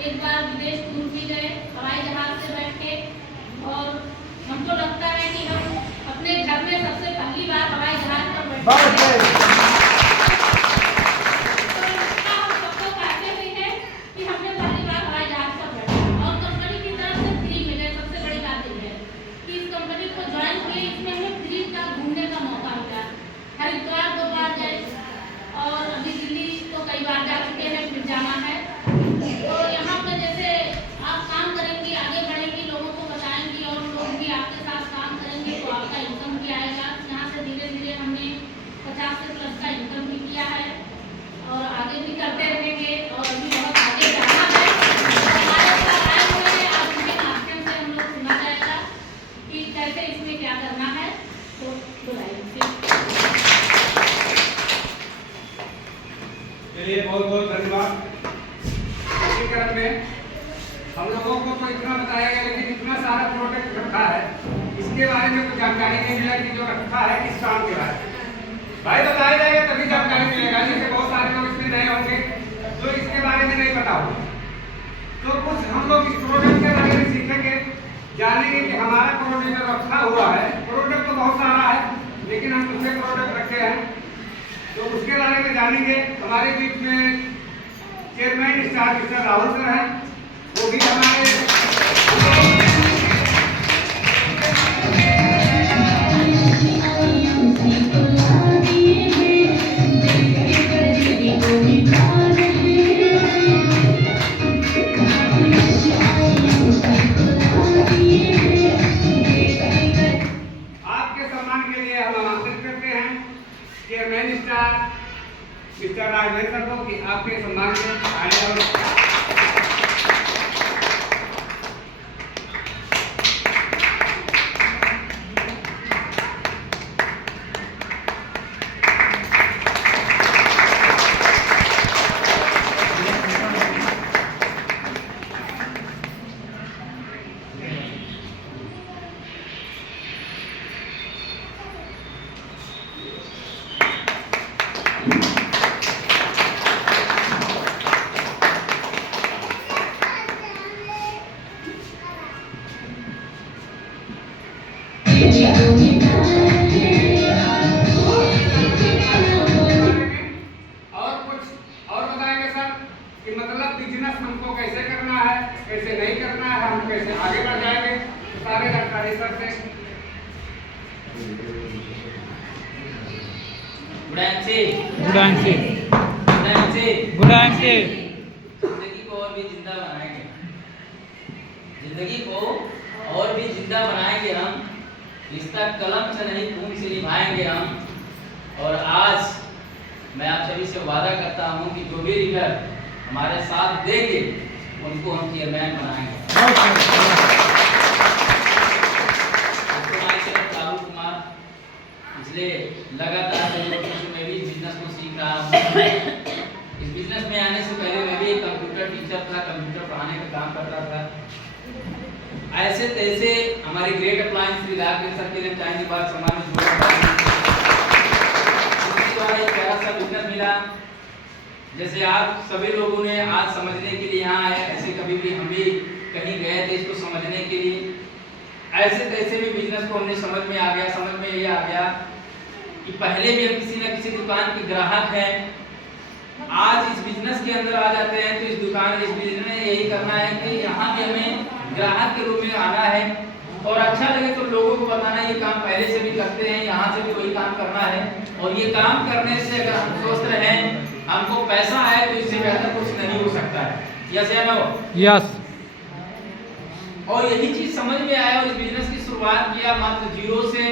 एक बार विदेश टूर भी गए हवाई जहाज से बैठ के, और हमको लगता है कि हम अपने घर में सबसे पहली बार हवाई जहाज पर बैठे। हरिद्वार 2 बार गए और अभी दिल्ली तो कई बार जा चुके हैं, फिर जाना है। तो यहाँ पर जैसे आप काम करेंगी, आगे बढ़ेंगी, लोगों को बताएंगी और लोग भी आपके साथ काम करेंगे तो आपका इनकम भी आएगा। यहाँ से धीरे धीरे हमने 50 से प्लस का इनकम भी किया है और आगे भी करते रहेंगे और अभी बहुत आगे जाना है। हमारे साथ आए हुए हैं, आज उनके माध्यम से हम लोग सुना जाएगा कि कैसे इसमें क्या करना है। तो बुलाइए। चलिए, बहुत बहुत धन्यवाद। इसी क्रम में हम लोगों को तो इतना बताया गया, लेकिन इतना सारा प्रोडक्ट रखा है, इसके बारे में कुछ जानकारी नहीं मिला कि जो रखा है किस काम के बारे में। भाई बताया जाएगा तभी जानकारी मिलेगा। जैसे बहुत सारे लोग इसमें नए होंगे तो इसके बारे में नहीं पता होगा, तो कुछ हम लोग इस प्रोडक्ट के बारे में सीखेंगे, जानेंगे कि हमारा प्रोडक्ट रखा हुआ है। प्रोडक्ट तो बहुत सारा है, लेकिन हम दूसरे प्रोडक्ट रखे हैं तो उसके बारे में जानेंगे। हमारे बीच में chairman star mister Rahul sir हैं, वो भी हमारे आपके सम्मान के लिए हम आमंत्रित करते हैं चेयरमैन स्टार मिस्टर राजेंद्र को कि आपके सम्मान में आए और बिजनेस हमको कैसे करना है, कैसे नहीं करना है, हम कैसे आगे बढ़ जाएंगे, तो सारे जानकारी सर से। जिंदगी को और भी जिंदा बनाएंगे, जिंदगी को और भी जिंदा बनाएंगे हम। रिश्ता कलम से नहीं खून से निभाएंगे हम। और आज मैं आप सभी से वादा करता हूं कि जो भी लीडर हमारे साथ देंगे उनको हम चेयरमैन बनाएंगे। राहुल कुमार, पिछले लगातार मैं भी बिजनेस को सीख रहा हूँ। इस बिजनेस में आने से पहले मैं भी एक कंप्यूटर टीचर था, कंप्यूटर पढ़ाने का काम करता था। ऐसे तैसे हमारे ग्रेट अप्लायंस विभाग सर के लिए टाइम के बाद सम्मानित हुआ। एक प्यारा सा बिजनेस मिला। जैसे आप सभी लोगों ने आज समझने के लिए यहाँ आए, ऐसे कभी भी हम भी कहीं गए थे इसको समझने के लिए। ऐसे तैसे भी बिजनेस को हमने समझ में आ गया। समझ में ये आ गया कि पहले भी हम किसी न किसी दुकान के ग्राहक हैं, आज इस बिजनेस के अंदर आ जाते हैं तो इस दुकान इस बिजनेस में यही करना है कि यहाँ भी हमें ग्राहक के रूप में आना है और अच्छा लगे तो लोगों को बताना ये काम पहले से भी करते हैं, यहाँ से भी वही काम करना है। और ये काम करने से अगर हम स्वस्थ रहें, हमको पैसा आए तो इससे बेहतर कुछ नहीं हो सकता है। यस या नो? यस। और यही चीज समझ में आया और इस बिजनेस की शुरुआत किया मात्र 0 से।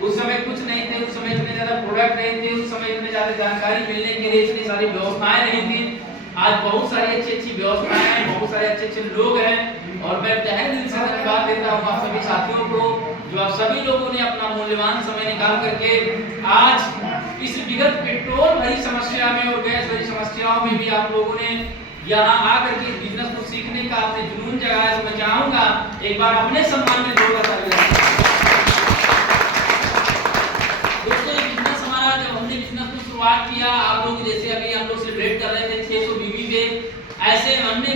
उस समय कुछ नहीं थे, उस समय इतने ज्यादा प्रोडक्ट नहीं थे, उस समय इतने ज्यादा जानकारी मिलने के लिए इतनी सारी व्यवस्थाएं नहीं थी। आज बहुत सारी अच्छी व्यवस्थाएं हैं, बहुत सारे अच्छे लोग हैं और मैं तहे दिल से धन्यवाद देता हूँ आप सभी साथियों को जो आप सभी लोगों ने अपना मूल्यवान समय निकाल करके आज इस विगत पेट्रोल भरी समस्या में और गैस भरी समस्याओं में भी आप लोगों ने यहाँ आकर के बिजनेस को सीखने का आपने जुनून जगाया। तो मैं चाहूंगा एक बार अपने सम्मान में जोरदार ताली बजाएं। दोस्तों ये बिजनेस हमारा जब हमने बिजनेस को शुरुआत किया, आप लोग जैसे अभी हम लोग सेलिब्रेट कर रहे थे 600 बीवी पे, ऐसे हमने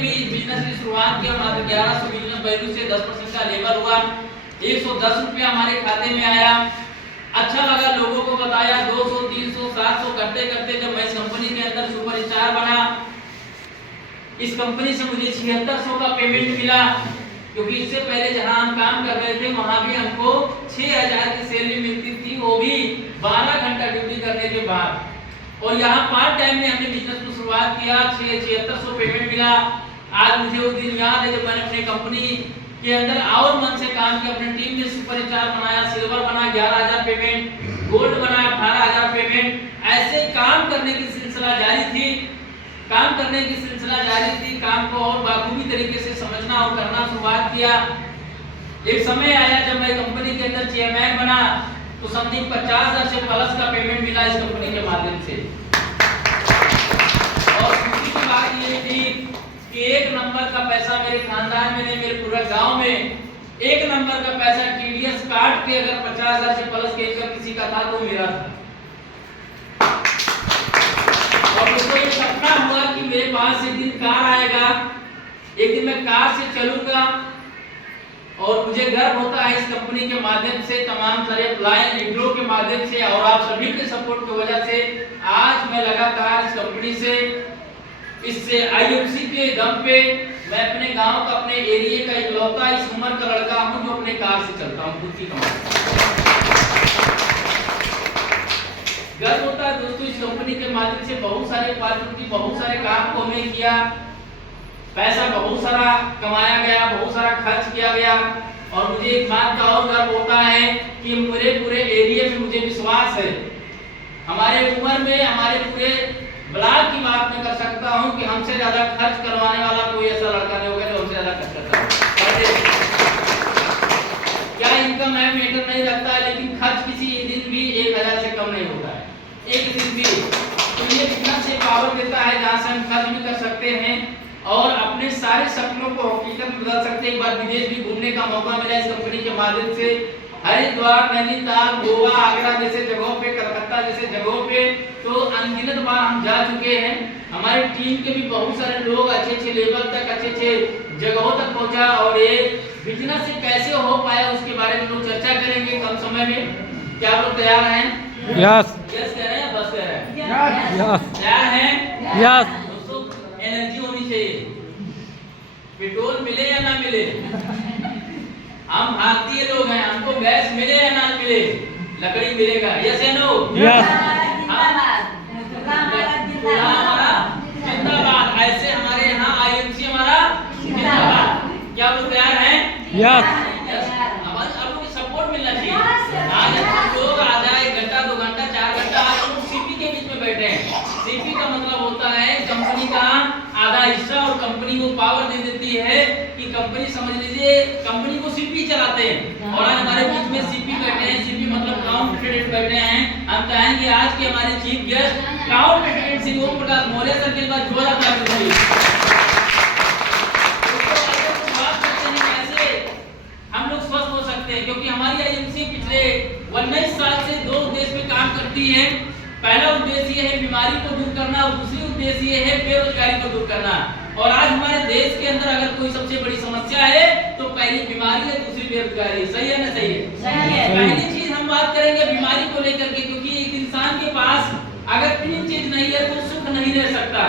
काम किया मात्र 1100 बिजनेस वैल्यू से 10% का लेबर हुआ, 110 रुपया हमारे खाते में आया। अच्छा लगा, लोगों को बताया, 200 300 700 करते करते जब मैं इस कंपनी के अंदर सुपरस्टार बना, इस कंपनी से मुझे 7600 का पेमेंट मिला, क्योंकि इससे पहले जहां हम काम कर रहे थे वहां भी हमको 6000 की सैलरी मिलती थी, वो भी 12 घंटा ड्यूटी करने के बाद। और यहाँ पार्ट टाइम में हमने बिजनेस को शुरुआत किया, 7600 पेमेंट मिला। आज मुझे वो दिन याद है जब मैंने अपनी कंपनी के अंदर और मन से काम किया, अपनी टीम में सुपरस्टार बनाया, सिल्वर बना 11000 पेमेंट, गोल्ड बना 18000 पेमेंट। ऐसे काम करने की सिलसिला जारी थी, काम को और बाखूबी तरीके से समझना और करना शुरुआत किया। एक समय आया जब मैं कंपनी के अंदर चेयरमैन बना, तो समथिंग 50,000 से प्लस का पेमेंट मिला इस कंपनी के माध्यम से। और दूसरी बात ये थी कि 1 नंबर का पैसा मेरे खानदान में नहीं, मेरे पूरे गांव में 1 नंबर का पैसा टीडीएस काट के अगर 50,000 से प्लस के इनकम किसी का था तो मेरा था। और मुझको ये सपना हुआ कि मेरे पास एक दिन कार आएगा, एक दिन मैं कार से चलूंगा। और मुझे गर्व होता है इस कंपनी के माध्यम से, तमाम सारे अप्लाई लीडरों के माध्यम से और आप सभी के सपोर्ट की वजह से आज मैं लगातार इस कंपनी से, इससे आईएमसी के दम पे मैं अपने गांव का, अपने एरिया का इकलौता इस उम्र का लड़का हूं जो अपने कार से चलता हूं, खुद की कमाई। गर्व होता है दोस्तों, इस कंपनी के माध्यम से बहुत सारे अपॉर्चुनिटी, बहुत सारे काम को हमने किया, पैसा बहुत सारा कमाया गया, बहुत सारा खर्च किया गया। और मुझे एक बात का और गर्व होता है कि मेरे पूरे एरिया में मुझे विश्वास है, हमारे उम्र में, हमारे पूरे ब्लॉक की बात मैं कर सकता हूं कि हमसे ज्यादा खर्च करवाने वाला कोई ऐसा लड़का नहीं होगा जो हमसे ज्यादा खर्च करता है। क्या इनकम है मैटर नहीं रखता है, लेकिन खर्च किसी दिन भी 1000 से कम नहीं होता है, एक दिन भी। तो ये कितना से पावर देता है जहां से हम खर्च भी कर सकते हैं और अपने सारे सपनों को हकीकत में बदल सकते हैं। एक बार विदेश भी घूमने का मौका मिला इस कंपनी के माध्यम से, हरिद्वार, नैनीताल, गोवा, आगरा जैसे जगहों पे, कलकत्ता जैसे जगहों पे तो अनगिनत बार हम जा चुके हैं। हमारी टीम के भी बहुत सारे लोग अच्छे लेवल तक, अच्छे जगहों तक पहुंचा। और ये बिजनेस से कैसे हो पाया उसके बारे में लोग चर्चा करेंगे कम समय में। क्या लोग तैयार हैं? यस यस कह रहे हैं या बस कह रहे हैं? यस तैयार हैं? यस। दोस्तों एनर्जी होनी चाहिए, पेट्रोल मिले या ना मिले, हम भारतीय लोग हैं, हमको गैस मिले या ना मिले, लकड़ी मिलेगा, यस या नो? यस। हमारा जिंदाबाद। ऐसे हमारे यहाँ आईएमसी हमारा जिंदाबाद। क्या लोग तैयार हैं? यस। आप लोग की सपोर्ट मिलना चाहिए। आज लोग आधा 1 घंटा 2 घंटा 4 घंटा आज लोग सीपी के बीच में बैठे हैं। सीपी का मतलब होता है कंपनी का आधा हिस्सा, और कंपनी को पावर दे देती है कि कंपनी, समझ लीजिए कंपनी को सीपी चलाते हैं। और आज हमारे बीच में सीपी बैठे हैं, सीपी मतलब क्राउन प्रेसिडेंट बैठे हैं। हम चाहेंगे आज के हमारे chief guest crown president Shri Om Prakash Maurya sir के बाद जोरदार ताली बजाइए। हम लोग स्वस्थ हो सकते हैं क्योंकि हमारी आईएमसी पिछले 19 साल से 2 उद्देश्य में काम करती है। पहला उद्देश्य है बीमारी को दूर करना और दूसरी उद्देश्य है बेरोजगारी को दूर करना। और आज हमारे देश के अंदर अगर कोई सबसे बड़ी समस्या है तो पहली बीमारी है, दूसरी बेरोजगारी। सही है ना? सही है, सही है। पहली चीज हम बात करेंगे बीमारी को लेकर के, क्योंकि एक इंसान के पास अगर 3 चीज नहीं है तो सुख नहीं रह सकता।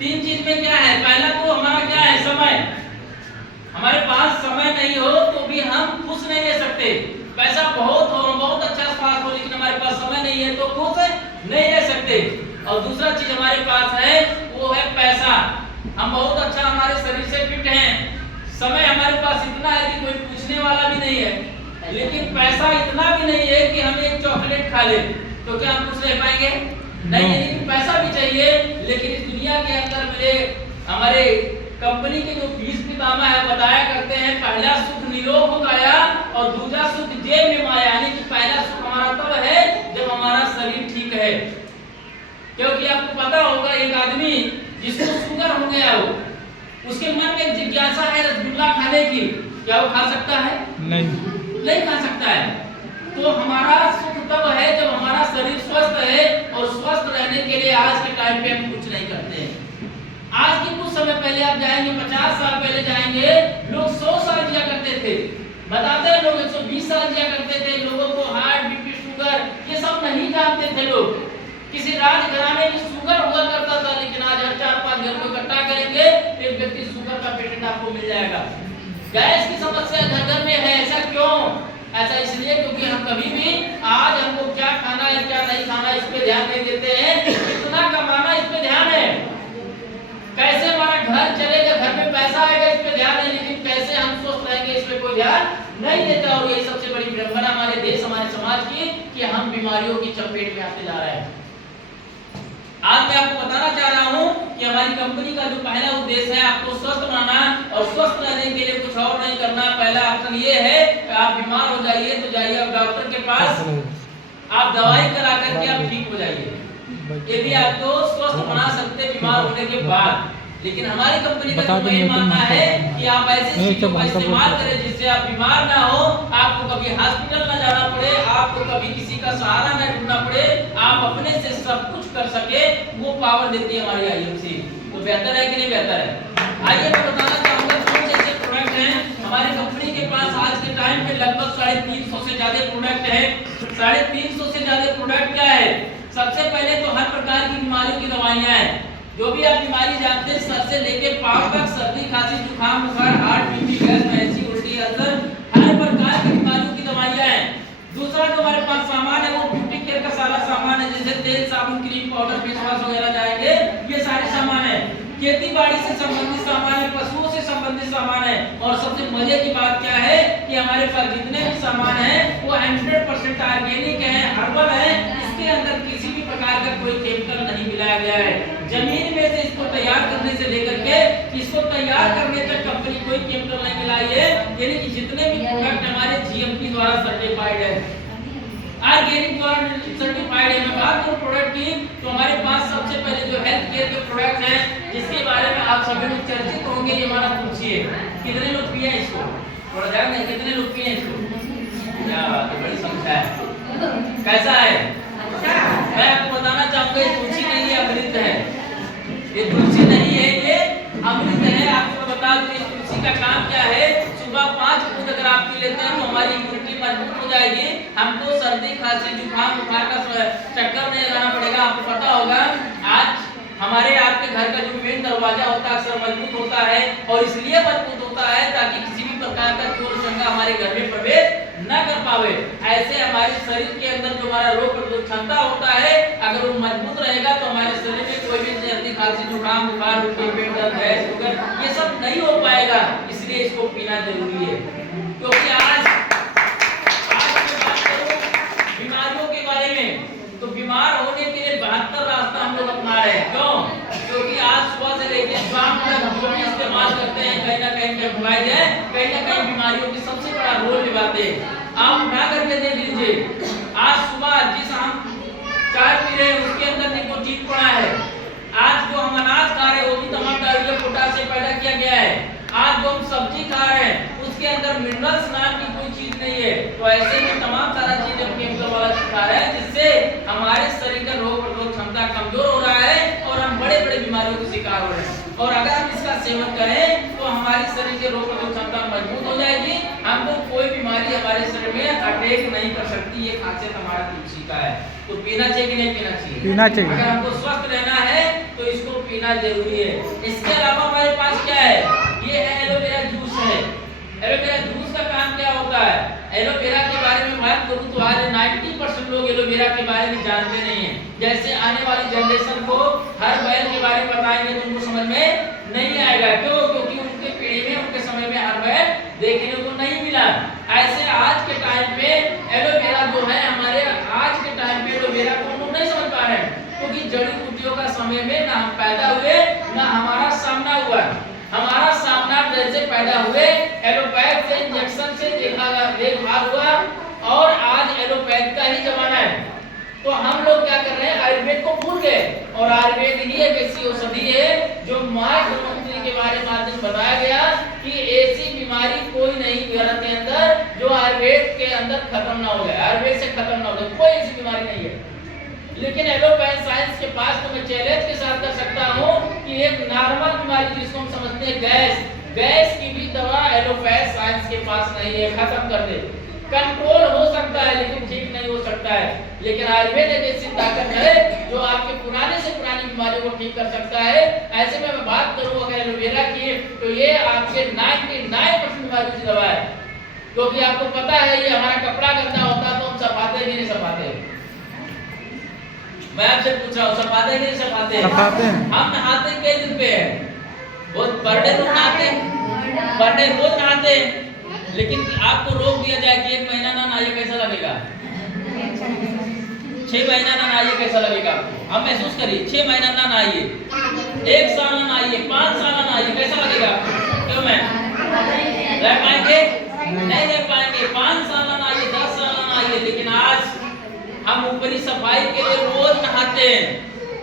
3 चीज में क्या है? पहला तो हमारा क्या है? समय। हमारे पास समय नहीं हो तो भी हम खुश नहीं रह सकते। पैसा बहुत हो, बहुत अच्छा स्वास्थ्य हो, लेकिन हमारे पास समय नहीं है तो खुश नहीं रह सकते। और दूसरा चीज हमारे पास है वो है पैसा। हम बहुत अच्छा हमारे शरीर से फिट हैं, समय हमारे पास इतना है कि कोई पूछने वाला भी नहीं है, लेकिन पैसा इतना भी नहीं है कि हम एक चॉकलेट खा ले तो क्या हम खुश रह पाएंगे? नहीं। लेकिन पैसा भी चाहिए। लेकिन इस दुनिया के अंदर हमारे कंपनी के जो फीस पितामह है बताया करते हैं, पहला सुख निरोग काया और दूसरा सुख जेब में माया। यानी कि पहला सुख हमारा तब है जब हमारा शरीर ठीक है। क्योंकि आपको पता होगा एक आदमी जिसको शुगर हो गया हो, उसके मन में जिज्ञासा है रसगुल्ला खाने की, क्या वो खा सकता है? नहीं खा सकता है। तो हमारा सुख तब है जब हमारा शरीर स्वस्थ है, और स्वस्थ रहने के लिए आज के टाइम पे हम कुछ नहीं करते हैं। आज के कुछ समय पहले पहले आप जाएंगे, 50 साल पहले जाएंगे, लोग 100 साल जिया करते थे। बताते हैं लोग 120 साल जिया करते थे। लोगों को हार्ट, बीपी, शुगर ये सब नहीं जानते थे लोग। किसी राजघराने में शुगर हुआ करता था, लेकिन आज हर 4-5 घर को इकट्ठा करेंगे, एक व्यक्ति शुगर का पेशेंट आपको मिल जाएगा। गैस की समस्या घर घर में है। ऐसा क्यों? ऐसा इसलिए क्योंकि हम कभी भी आज हमको क्या खाना है क्या नहीं खाना इस पे ध्यान नहीं देते हैं, कितना कमाना इस पे ध्यान है, कैसे हमारा घर चलेगा, घर में पैसा आएगा इस पे ध्यान है, लेकिन कैसे हम स्वस्थ रहेंगे इस पे कोई ध्यान नहीं देता। और यही सबसे बड़ी विडंबना हमारे देश, हमारे समाज की, कि हम बीमारियों की चपेट में आते जा रहे हैं। आज मैं आपको बताना चाह रहा हूं कि हमारी कंपनी का जो पहला उद्देश्य है आपको स्वस्थ बनाना, और स्वस्थ रहने के लिए कुछ और नहीं करना। पहला ऑप्शन ये है कि आप बीमार हो जाइए तो जाइए आप डॉक्टर के पास, आप दवाई करा करके आप ठीक हो जाइए। ये भी आपको स्वस्थ बना सकते बीमार होने के बाद। लेकिन हमारी कंपनी का तो यही मानना है कि आप ऐसी चीजों का इस्तेमाल करें जिससे आप बीमार ना हो, आपको कभी हॉस्पिटल ना जाना पड़े, आपको कभी किसी का सहारा न ढूंढना पड़े, आप अपने से सब कुछ कर सके, वो पावर देती है हमारी आईएमसी। तो बेहतर है कि नहीं बेहतर है? आइए मैं बताना चाहूंगा कौन से ऐसे प्रोडक्ट हैं हमारी कंपनी के पास। आज के टाइम पे लगभग 350 से ज्यादा प्रोडक्ट है। 350 से ज्यादा प्रोडक्ट क्या है? सबसे पहले तो हर प्रकार की बीमारियों की दवाइयां हैं। जो भी आप बीमारी जानते हैं, सर से लेके पांव तक, सर्दी, खांसी, जुकाम, बुखार, हार्ट, बीपी, गैस, पैंसी, उल्टी, अल्सर, हर प्रकार की बीमारियों की दवाइयां हैं। दूसरा जो हमारे पास सामान है वो ब्यूटी केयर का सारा सामान है, जैसे तेल, साबुन, क्रीम, पाउडर, फेस वॉश वगैरह जाएंगे, ये सारे सामान है। खेती बाड़ी से संबंधित सामान है, पशुओं से संबंधित सामान है। और सबसे मजे की बात क्या है कि हमारे पास जितने भी सामान है वो 100% ऑर्गेनिक है, हर्बल है। इसके अंदर किसी भी प्रकार का कोई केमिकल नहीं मिलाया गया है। जमीन में से इसको तैयार करने से लेकर के इसको तैयार करने तक कंपनी कोई केमिकल नहीं मिलाई है। यानी कि जितने भी प्रोडक्ट हमारे जीएमपी द्वारा सर्टिफाइड है, ऑर्गेनिक द्वारा सर्टिफाइड है। मैं बात करूं प्रोडक्ट की तो हमारे पास सबसे पहले जो हेल्थ केयर के प्रोडक्ट हैं, जिसके बारे में आप सभी लोग चर्चित होंगे, ये हमारा तुलसी है। कितने लोग पिए इसको? थोड़ा ध्यान दें, कितने लोग पिए इसको? क्या बात है, बड़ी संख्या है। कैसा है? मैं आपको बताना चाहूंगा ये तुलसी नहीं है, अमृत है। ये तुलसी नहीं है, ये अमृत है। आपको बता दूं इस तुलसी का काम क्या है। सुबह 5 बूंद अगर आप पी लेते हैं तो हमारी इम्यूनिटी मजबूत हो जाएगी। हमको सर्दी, खांसी, जुकाम, बुखार का चक्कर नहीं लगाना पड़ेगा। आपको पता होगा आज हमारे आपके घर का जो मेन दरवाजा होता है अक्सर मजबूत होता है, और इसलिए मजबूत होता है ताकि किसी भी प्रकार का चोर चंगा हमारे घर में प्रवेश न कर पावे। ऐसे हमारे शरीर के अंदर जो हमारा रोग प्रतिरोधक क्षमता होता है, अगर वो मजबूत रहेगा तो हमारे शरीर में कोई भी सर्दी, खांसी, जुकाम, बुखार, उल्टी, पेट दर्द, गैस, शुगर ये सब नहीं हो पाएगा। इसलिए इसको पीना जरूरी है। क्योंकि आज की बात करूं बीमारियों के बारे में, तो बीमार होने के लिए 72 रास्ता हम लोग अपना रहे हैं। क्यों? क्योंकि आज सुबह से लेकर शाम तक जो भी इस्तेमाल करते हैं, कहीं ना कहीं कैंपलाइज है, कहीं ना कहीं बीमारियों की सबसे बड़ा रोल निभाते हैं। आप उठा करके देख लीजिए, आज सुबह जिस हम चाय पी रहे हैं उसके अंदर निकोटीन पड़ा है। आज जो हम अनाज खा रहे हैं वो भी तमाम डायरिया, पोटाश से पैदा किया गया है। आज जो हम सब्जी खा रहे हैं उसके अंदर मिनरल्स नाम की कोई चीज नहीं है। तो ऐसे में तमाम सारा चीजें केमिकल वाला खा रहे हैं, जिससे हमारे शरीर का रोग प्रतिरोधक क्षमता कमजोर हो रहा है और हम बड़े बड़े बीमारियों के शिकार हो रहे हैं। और अगर हम इसका सेवन करें तो हमारे शरीर के रोग प्रतिरोधक क्षमता मजबूत हो जाएगी, हमको कोई बीमारी हमारे शरीर में अटैक नहीं कर सकती। ये खासियत हमारा तुलसी का है। तो पीना चाहिए कि नहीं पीना चाहिए? पीना चाहिए। अगर हमको स्वस्थ रहना है तो इसको पीना जरूरी है। इसके अलावा हमारे पास क्या है? ये है एलोवेरा जूस है। एलोवेरा जूस का काम क्या होता है? एलोवेरा के बारे में बात करूं तो आज 90% लोग एलोवेरा के बारे में जानते नहीं है। जैसे आने वाली जनरेशन को हर बैल के बारे में बताएंगे तो उनको समझ में नहीं आएगा। क्यों? क्योंकि उनके पीढ़ी में, उनके समय में हर बैल देखने को नहीं मिला। ऐसे आज के टाइम पे एलोवेरा जो है, हमारे आज के टाइम पे एलोवेरा को हम लोग नहीं समझ पा रहे हैं, क्योंकि जड़ी बूटियों का समय में ना हम पैदा हुए ना हमारा सामना हुआ। हमारा सामना जैसे पैदा हुए एलोपैथ से, इंजेक्शन से देखभाल हुआ, और आज एलोपैथ का ही जमाना है। तो हम लोग क्या कर रहे हैं? आयुर्वेद को भूल गए। और आयुर्वेद ही एक ऐसी औषधि है जो मातृमंत्री के बारे में बताया गया कि ऐसी बीमारी कोई नहीं भारत के अंदर जो आयुर्वेद के अंदर खत्म ना हो जाए, आयुर्वेद से खत्म ना हो जाए, कोई ऐसी बीमारी नहीं है। लेकिन एलोपैथ साइंस के पास तो मैं चैलेंज के साथ कर सकता हूँ कि कि एक नॉर्मल बीमारी जिसको हम समझते हैं गैस की भी दवा एलोपैथ साइंस के पास नहीं है, खत्म कर दे। कंट्रोल हो सकता है लेकिन ठीक नहीं हो सकता है। लेकिन आयुर्वेद एक ऐसी ताकत है जो आपके पुराने से पुरानी बीमारियों को ठीक कर सकता है। ऐसे में मैं बात करूं अगर एलोवेरा की, तो ये आपके 99% बीमारियों की दवा है। क्योंकि आपको पता है ये हमारा कपड़ा गंदा होता तो हम सफाते भी नहीं सफाते। मैं आपसे पूछ रहा हूँ सफाते नहीं सफाते? हम नहाते कई दिन पे है, बहुत पर डे रोज नहाते हैं, पर डे रोज नहाते हैं। लेकिन आपको रोक दिया जाए कि 1 महीना ना नहाइए, कैसा लगेगा? 6 महीना ना नहाइए, कैसा लगेगा आपको? आप महसूस करिए, 6 महीना ना नहाइए, 1 साल ना नहाइए, 5 साल ना नहाइए, कैसा लगेगा? क्यों मैं रह पाएंगे? नहीं रह पाएंगे। 5 साल ना नहाइए, 10 साल ना नहाइए। लेकिन आज हम ऊपरी सफाई के लिए रोज नहाते हैं,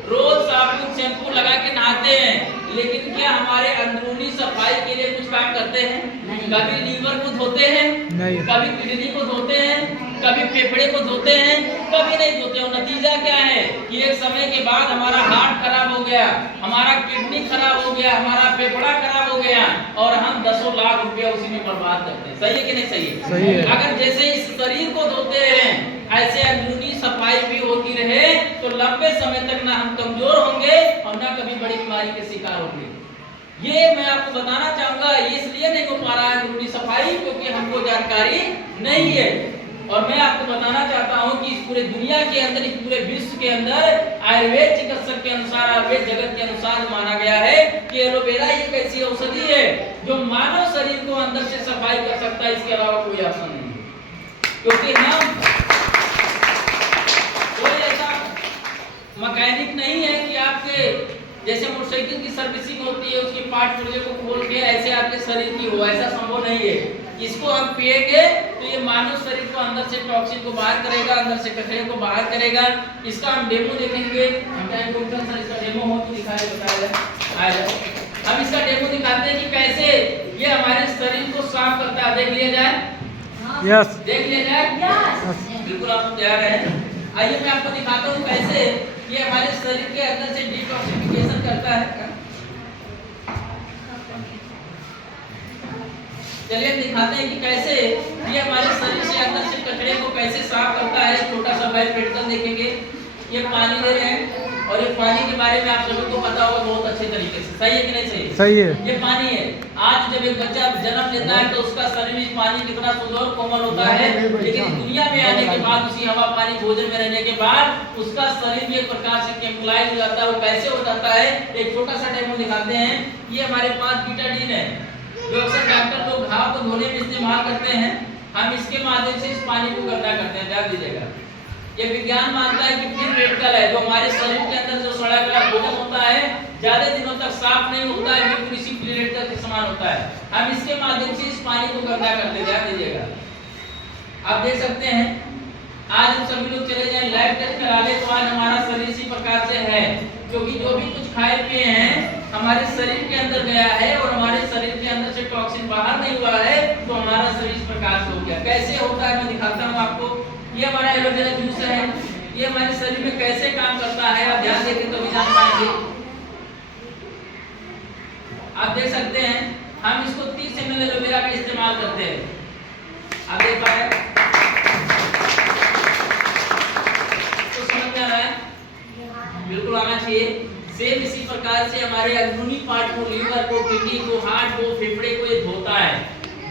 रोज साबुन शैम्पू लगा के नहाते हैं। लेकिन क्या हमारे अंदरूनी सफाई के लिए कुछ काम करते हैं? कभी लीवर को धोते हैं, कभी किडनी को धोते हैं, कभी फेफड़े को धोते हैं, कभी नहीं धोते। और नतीजा क्या है कि एक समय के बाद हमारा हार्ट खराब हो गया, हमारा किडनी खराब हो गया, हमारा फेफड़ा खराब हो गया और हम 10 लाख रुपया उसी में बर्बाद करते हैं। सही है कि नहीं सही है? सही है। अगर जैसे इस शरीर को धोते हैं ऐसे अंदरूनी सफाई भी होती रहे तो लंबे समय तक ना हम कमजोर होंगे और ना कभी बड़ी बीमारी के शिकार होंगे। ये मैं आपको बताना चाहूंगा। ये इसलिए नहीं हो पा रहा है अंदरूनी सफाई क्योंकि हमको जानकारी नहीं है। और मैं आपको बताना चाहता हूं कि इस पूरे दुनिया के अंदर, इस पूरे विश्व के अंदर आयुर्वेद चिकित्सक के अनुसार, आयुर्वेद जगत के अनुसार माना गया है कि एलोवेरा एक ऐसी औषधि है जो मानव शरीर को अंदर से सफाई कर सकता है, इसके अलावा कोई ऑप्शन नहीं है। क्योंकि हम कोई ऐसा मैकेनिक नहीं है कि आपके जैसे मोटरसाइकिल की सर्विसिंग होती है उसके पार्ट पुर्जे को खोल के ऐसे आपके शरीर की हो, ऐसा संभव नहीं है। इसको हम पिएंगे तो ये मानव शरीर को अंदर से टॉक्सिन को बाहर करेगा, अंदर से कचरे को बाहर करेगा। इसका हम डेमो देखेंगे। हम चाहे डॉक्टर सर इसका डेमो हो तो दिखाए, बताया हम इसका डेमो दिखाते हैं कि कैसे ये हमारे शरीर को साफ करता है। देख लिया जाए? यस, देख लिया जाए? बिल्कुल, आप तैयार हैं? आइए मैं आपको दिखाता हूँ कैसे ये हमारे शरीर के अंदर से डिटॉक्सिफिकेशन करता है। चलिए हम दिखाते हैं कि कैसे ये हमारे शरीर से अंदर से कचरे को कैसे साफ करता है। छोटा सा बाइक पेट्रोल देखेंगे। ये पानी ले रहे हैं और ये पानी के बारे में आप सभी को पता होगा बहुत अच्छे तरीके से। सही है कि नहीं सही? सही है। ये पानी है। आज जब एक बच्चा जन्म लेता है तो उसका शरीर में पानी कितना शुद्ध और कोमल होता है, लेकिन दुनिया में आने के बाद, उसी हवा पानी भोजन में रहने के बाद उसका शरीर में एक प्रकार से केमिकलाइज हो जाता है। वो कैसे हो जाता है एक छोटा सा डेमो दिखाते हैं। ये हमारे पास बीटाडीन है जो अक्सर डॉक्टर लोग घाव को धोने में इस्तेमाल करते हैं। हम इसके माध्यम से इस पानी को गंदा करते हैं। ध्यान दीजिएगा, ये विज्ञान मानता है कि फ्री रेडिकल है जो हमारे शरीर के अंदर जो सड़ा गला भोजन होता है ज्यादा दिनों तक साफ नहीं होता है, बिल्कुल इसी फ्री रेडिकल के समान होता है। हम इसके माध्यम से इस पानी को गंदा करते हैं। ध्यान दीजिएगा, आप देख सकते हैं। आज हम सभी लोग चले जाए लैब टेस्ट करा ले तो आज हमारा शरीर इसी प्रकार से है, क्योंकि जो भी कुछ खाए पिए हैं हमारे शरीर के अंदर गया है और हमारे शरीर के अंदर से टॉक्सिन बाहर नहीं हुआ है तो हमारा शरीर इस प्रकार से हो गया। कैसे होता है मैं दिखाता हूँ आपको। ये हमारा एलोवेरा जूस है, ये हमारे शरीर में कैसे काम करता है आप ध्यान देकर तो भी जान पाएंगे। आप देख सकते हैं हम इसको 30 ml एलोवेरा का इस्तेमाल करते हैं। आप देख पाए तो समझ में आ रहा है? बिल्कुल आना चाहिए। सेम इसी प्रकार से हमारे अंदरूनी पार्ट को, लीवर को, किडनी को, हार्ट को, फेफड़े को ये धोता है।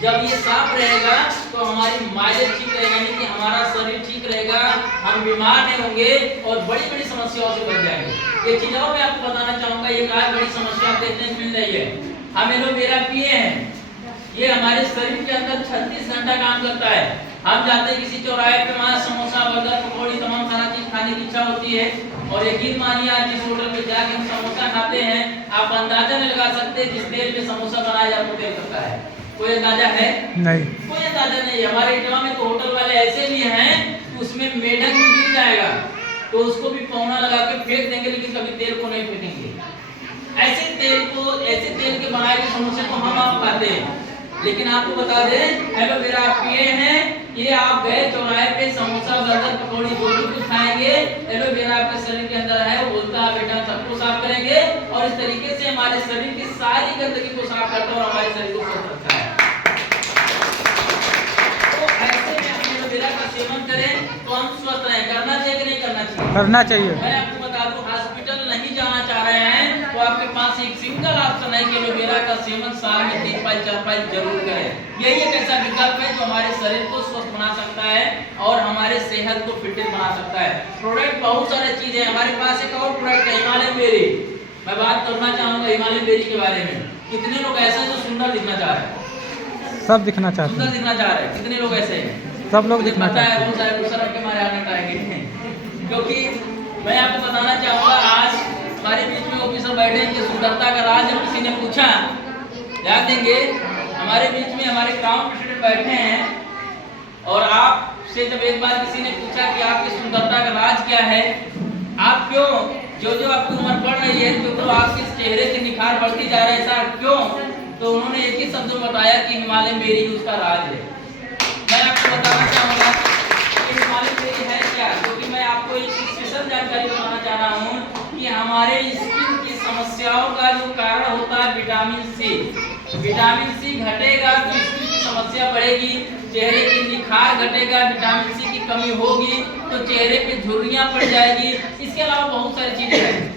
जब ये साफ रहेगा तो हमारी माइलेज ठीक रहेगा, यानी कि हमारा शरीर ठीक रहेगा, हम बीमार नहीं होंगे और बड़ी बड़ी समस्याओं से बच जाएंगे। ये चीज़ों में आपको बताना चाहूंगा। ये क्या बड़ी समस्या देखने को मिल रही है। हम एलोवेरा पिए हैं, ये हमारे शरीर के अंदर 36 घंटा काम करता है। हम जाते हैं किसी चौराहे पे, वहाँ समोसा, बर्गर, पकौड़ी, तमाम सारा चीज खाने की इच्छा होती है और यकीन मानिए आज जिस होटल पे जाके हम समोसा खाते हैं आप अंदाजा नहीं लगा सकते जिस तेल में समोसा बनाया जाता है तेल करता है। कोई अंदाजा है? नहीं, कोई अंदाजा नहीं है। हमारे इटवा में तो होटल वाले ऐसे भी हैं कि उसमें मेढक भी गिर जाएगा तो उसको भी पौना लगा के फेंक देंगे, लेकिन कभी तेल को नहीं फेंकेंगे। ऐसे तेल के बनाए हुए समोसे को हम आप खाते हैं। लेकिन आपको बता दें एलोवेरा आप पिए हैं, ये आप गए चौराहे पे समोसा, बर्गर, पकौड़ी जो भी कुछ खाएंगे, एलोवेरा आपके शरीर के अंदर है, वो बोलता है बेटा सबको साफ करेंगे और इस तरीके से सारी गंदगी को साफ करता है और हमारे शरीर को स्वस्थ रखता है। तो ऐसे में हम एलोवेरा का सेवन करें तो हम स्वस्थ रहें। करना चाहिए कि नहीं करना चाहिए? करना चाहिए। मैं आपको बता दूं, हॉस्पिटल नहीं जाना चाह रहे हैं तो आपके पास एक सिंगल ऑप्शन है कि एलोवेरा का सेवन साल में 3 पाई 4 पाई जरूर करें। यही एक ऐसा विकल्प है जो हमारे शरीर को स्वस्थ बना सकता है और हमारे सेहत को फिट बना सकता है। प्रोडक्ट बहुत सारे चीजें हैं हमारे पास। एक और प्रोडक्ट है हिमालयन बेरी। मैं बात करना चाहूंगा हिमालयन बेरी के बारे में। कितने लोग ऐसे हैं जो सुंदर दिखना चाह रहे हैं? सब दिखना चाहते सुंदर हैं। दिखना चाह रहे हैं। कितने लोग ऐसे हैं? सब लोग मुझे दिखना पता है चाहते हैं। बहुत सारे गुस्सा के मारे आने पाएंगे क्योंकि मैं आपको बताना चाहूंगा आज हमारे बीच में ऑफिसर बैठे हैं कि सुंदरता का राज जब किसी ने पूछा, ध्यान देंगे हमारे बीच में हमारे क्राउन प्रेसिडेंट बैठे हैं और आपसे जब एक बार किसी ने पूछा कि आपकी सुंदरता का राज क्या है, आप क्यों जो आपकी उम्र बढ़ रही है तो आपके चेहरे के निखार बढ़ती जा रहे हैं, ऐसा क्यों? तो उन्होंने एक ही शब्द में बताया कि हिमालयन बेरी उसका राज है। मैं आपको बताना चाहूंगा कि हिमालयन बेरी है क्या, क्योंकि मैं आपको एक स्पेशल जानकारी बताना चाह रहा हूँ कि हमारे स्किन की समस्याओं का जो कारण होता है विटामिन सी। विटामिन सी घटेगा तो स्किन की समस्या बढ़ेगी, चेहरे की निखार घटेगा, विटामिन सी की कमी होगी तो चेहरे पे झुर्रियां पड़ जाएगी। इसके अलावा बहुत सारी चीजें हैं।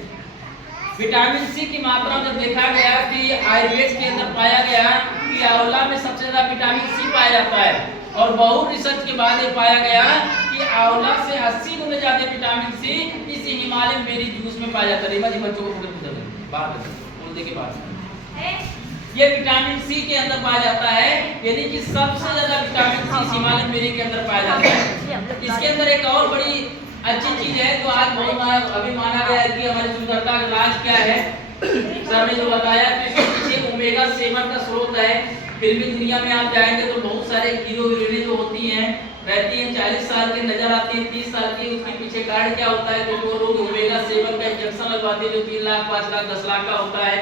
विटामिन सी की मात्रा में देखा गया कि आयुर्वेद के अंदर पाया गया कि आंवला में सबसे ज्यादा विटामिन सी पाया जाता है और बहुत रिसर्च के बाद ये पाया गया कि आंवला से 80 गुना ज्यादा विटामिन सी इस हिमालयन बेरी जूस में पाया जाता है। रीमा जी बच्चों को बात बोलते के बाद ये विटामिन सी के अंदर पाया जाता है, यानी कि सबसे ज्यादा विटामिन सी हिमालयन बेरी के अंदर पाया जाता है। इसके अंदर एक और बड़ी अच्छी चीज है जो आज बहुत अभी माना गया है कि हमारी सुंदरता का राज क्या है। सर ने जो बताया कि इसके पीछे ओमेगा 7 का स्रोत है। फिल्मी दुनिया में आप जाएंगे तो बहुत सारे हीरो हीरोइनें जो होती हैं रहती हैं 40 साल की नजर आती है 30 साल की। उसके पीछे कारण क्या होता है? क्योंकि वो लोग ओमेगा 7 का इंजेक्शन लगवाते हैं जो 3 लाख 5 लाख 10 लाख का होता है।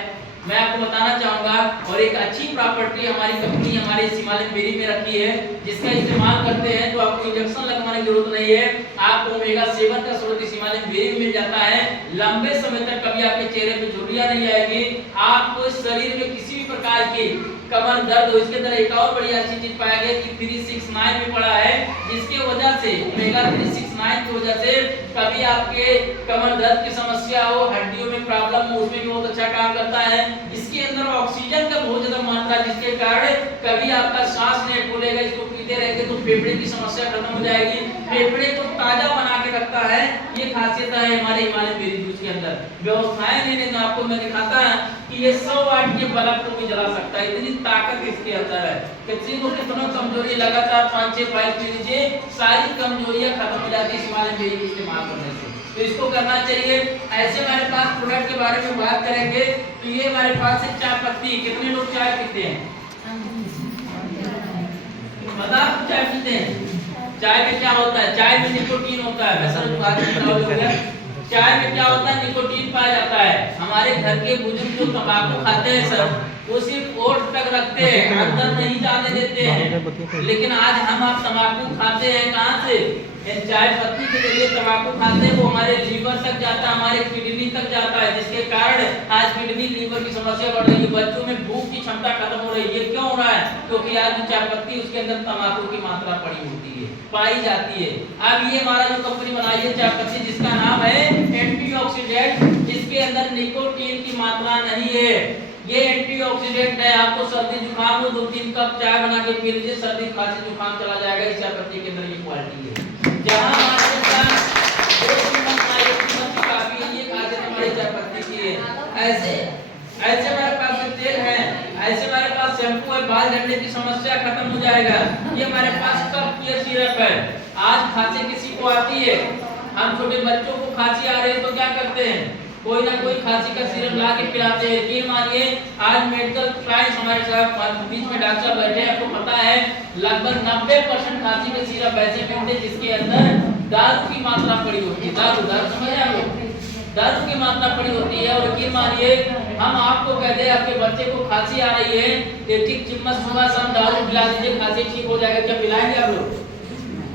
मैं आपको बताना चाहूंगा और एक अच्छी प्रॉपर्टी हमारी कंपनी हमारे हिमालयन बेरी में रखी है जिसका इस्तेमाल करते हैं तो आपको इंजेक्शन लगवाने की जरूरत नहीं है। आपको ओमेगा 7 का स्रोत हिमालयन बेरी में मिल जाता है। लंबे समय तक कभी आपके चेहरे पे झुर्रियां नहीं आएगी, आपको शरीर में किसी भी प्रकार की कमर दर्द हो। इसके अंदर एक और बड़ी अच्छी चीज पाया गया कि 369 में पड़ा है, जिसके वजह से ओमेगा 369 की वजह से कभी आपके कमर दर्द की समस्या हो, हड्डियों में प्रॉब्लम हो, उसमें भी बहुत अच्छा काम करता है। इसके अंदर ऑक्सीजन का बहुत ज्यादा मात्रा जिसके कारण कभी आपका सांस नहीं फूलेगा। इसको पीते रहेंगे तो फेफड़े की समस्या खत्म हो जाएगी, फेफड़े को ताजा बना के रखता है। ये खासियत है हमारे हिमालयन बेरी जूस के अंदर। व्यवस्थाएं लेने तो आपको मैं दिखाता है कि ये 100 वाट के बल्ब को भी जला सकता है, इतनी ताकत इसके अंदर है। किसी को कितना कमजोरी लगातार 5-6 फाइल पी लीजिए, सारी कमजोरियां खत्म हो जाती है हिमालयन बेरी का इस्तेमाल करने से। तो इसको करना चाहिए। ऐसे हमारे पास प्रोडक्ट के बारे में बात करेंगे तो ये हमारे पास है चाय पत्ती। कितने लोग चाय पीते हैं? बता चाय पीते हैं? चाय में क्या होता है? चाय में निकोटीन होता है। मैं सर बात चाय में क्या होता है? निकोटीन पाया जाता है। हमारे घर के बुजुर्ग जो तंबाकू खाते हैं सर वो सिर्फ ओठ तक रखते हैं, अंदर नहीं जाने देते हैं। लेकिन आज हम आप तंबाकू खाते हैं कहाँ से? चाय पत्ती के जरिए तंबाकू खाते हैं, वो हमारे लीवर तक जाता है, हमारे किडनी तक जाता है, जिसके कारण आज किडनी लीवर की समस्या बढ़ रही है। बच्चों में भूख की क्षमता खत्म हो रही है। ये क्यों हो रहा है? क्योंकि आज जो चाय पत्ती उसके अंदर तंबाकू की मात्रा पड़ी होती है, पाई जाती है। अब ये हमारा जो कंपनी बनाई है चाय पत्ती जिसका नाम है एंटीऑक्सीडेंट, जिसके अंदर निकोटीन की मात्रा नहीं है। ये एंटीऑक्सीडेंट है। आपको सर्दी जुकाम हो 2-3 कप चाय बना के पी लीजिए, सर्दी खांसी जुकाम चला जाएगा। इस चाय पत्ती के अंदर ये क्वालिटी है। जहां हमारे पास काफी ये खासियत हमारी चाय पत्ती की है। ऐसे हमारे पास तेल है, ऐसे हमारे पास शैम्पू है, बाल झड़ने की समस्या खत्म हो जाएगा। ये हमारे पास कफ क्लियर सिरप है। आज खांसी किसी को आती है, हम छोटे बच्चों को खांसी आ रही है तो क्या करते हैं? कोई ना कोई खांसी का सिरप ला के पिलाते हैं। यकीन मानिए आज मेडिकल साइंस हमारे साथ बीच में डॉक्टर बैठे हैं, आपको पता है लगभग 90% खांसी के सिरप ऐसे मिलते हैं जिसके अंदर दारू की मात्रा पड़ी होती है। दारू समझ रहे हैं आप? दारू की मात्रा पड़ी होती है। और यकीन मानिए हम आपको कहते हैं आपके बच्चे को खांसी आ रही है, 1-1 चम्मच सुबह शाम दारू पिला दीजिए, खांसी ठीक हो जाएगा। क्या पिलाएंगे आप लोग?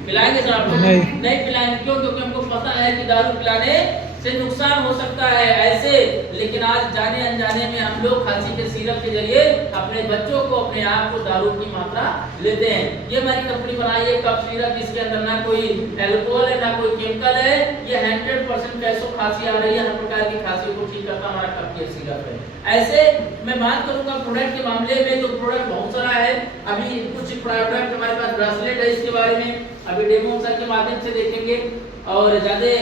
पिलाएंगे सर आप लोग? नहीं पिलाएंगे। क्यों? क्योंकि हमको पता है कि दारू पिलाने से नुकसान हो सकता है। ऐसे लेकिन आज जाने अनजाने में हम लोग खांसी के सिरप के जरिए अपने बच्चों को, अपने आप को दारू की मात्रा लेते हैं। ये हमारी कंपनी बनाई है कफ सिरप, जिसके अंदर ना कोई एल्कोहल है ना कोई केमिकल है। ये 100% कैसो खांसी आ रही है, हर प्रकार की खांसी को ठीक करता हमारा कफ के सिरप है। ऐसे मैं बात करूंगा प्रोडक्ट के मामले में तो प्रोडक्ट बहुत सारा है। अभी कुछ प्रोडक्ट हमारे पास ब्रेसलेट है, इसके बारे में अभी डेमो के माध्यम से देखेंगे और ज्यादा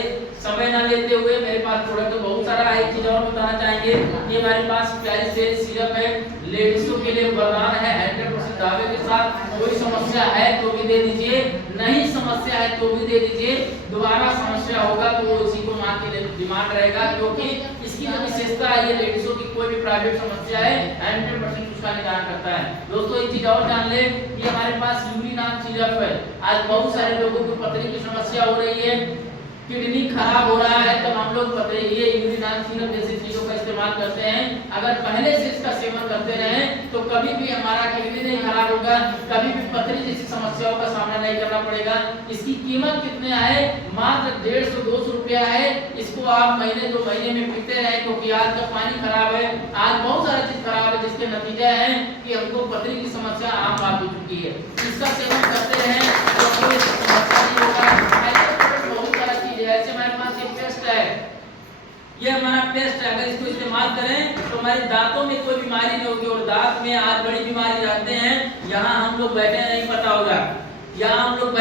समय ना लेते हुए मेरे पास प्रोडक्ट बहुत सारा है। एक चीज और बताना चाहेंगे, ये हमारे पास प्यारी से सिरप है, लेडीजों के लिए वरदान है 100% दावे के साथ। कोई समस्या है तो भी दे दीजिए, नहीं समस्या है तो भी दे दीजिए। दोबारा समस्या होगा तो उसी को मां के डिमांड रहेगा, क्योंकि इसकी जो विशेषता है ये लेडीजों की कोई भी प्राइवेट समस्या है 100% उसका निदान करता है। दोस्तों एक चीज और जान ले, ये हमारे पास यूरिनान सिरप है। आज बहुत सारे लोगों को पथरी की समस्या हो रही है, किडनी खराब हो रहा है, तब हम लोग पता ये यूरिनान सिरप जैसी चीजों का इस्तेमाल करते हैं। अगर पहले से इसका सेवन करते रहे तो कभी भी हमारा किडनी नहीं खराब होगा, कभी भी पथरी जैसी समस्याओं का सामना नहीं करना पड़ेगा। इसकी कीमत कितने है? मात्र 150-200 रुपया है। इसको आप महीने 2 महीने में पीते रहे, क्योंकि आज का पानी खराब है, आज बहुत सारा चीज खराब है, जिसके नतीजा है कि हमको पथरी की समस्या आम बात हो चुकी है। इसका सेवन करते रहे तो कोई समस्या नहीं होगा। ऐसे हमारे पास एक पेस्ट है, ये हमारा पेस्ट है, अगर इसको इस्तेमाल करें तो हमारे दांतों में कोई बीमारी नहीं होगी। और दांत में आज बड़ी बीमारी रहते हैं, यहाँ हम लोग बैठे नहीं, पता होगा, यहाँ हम लोग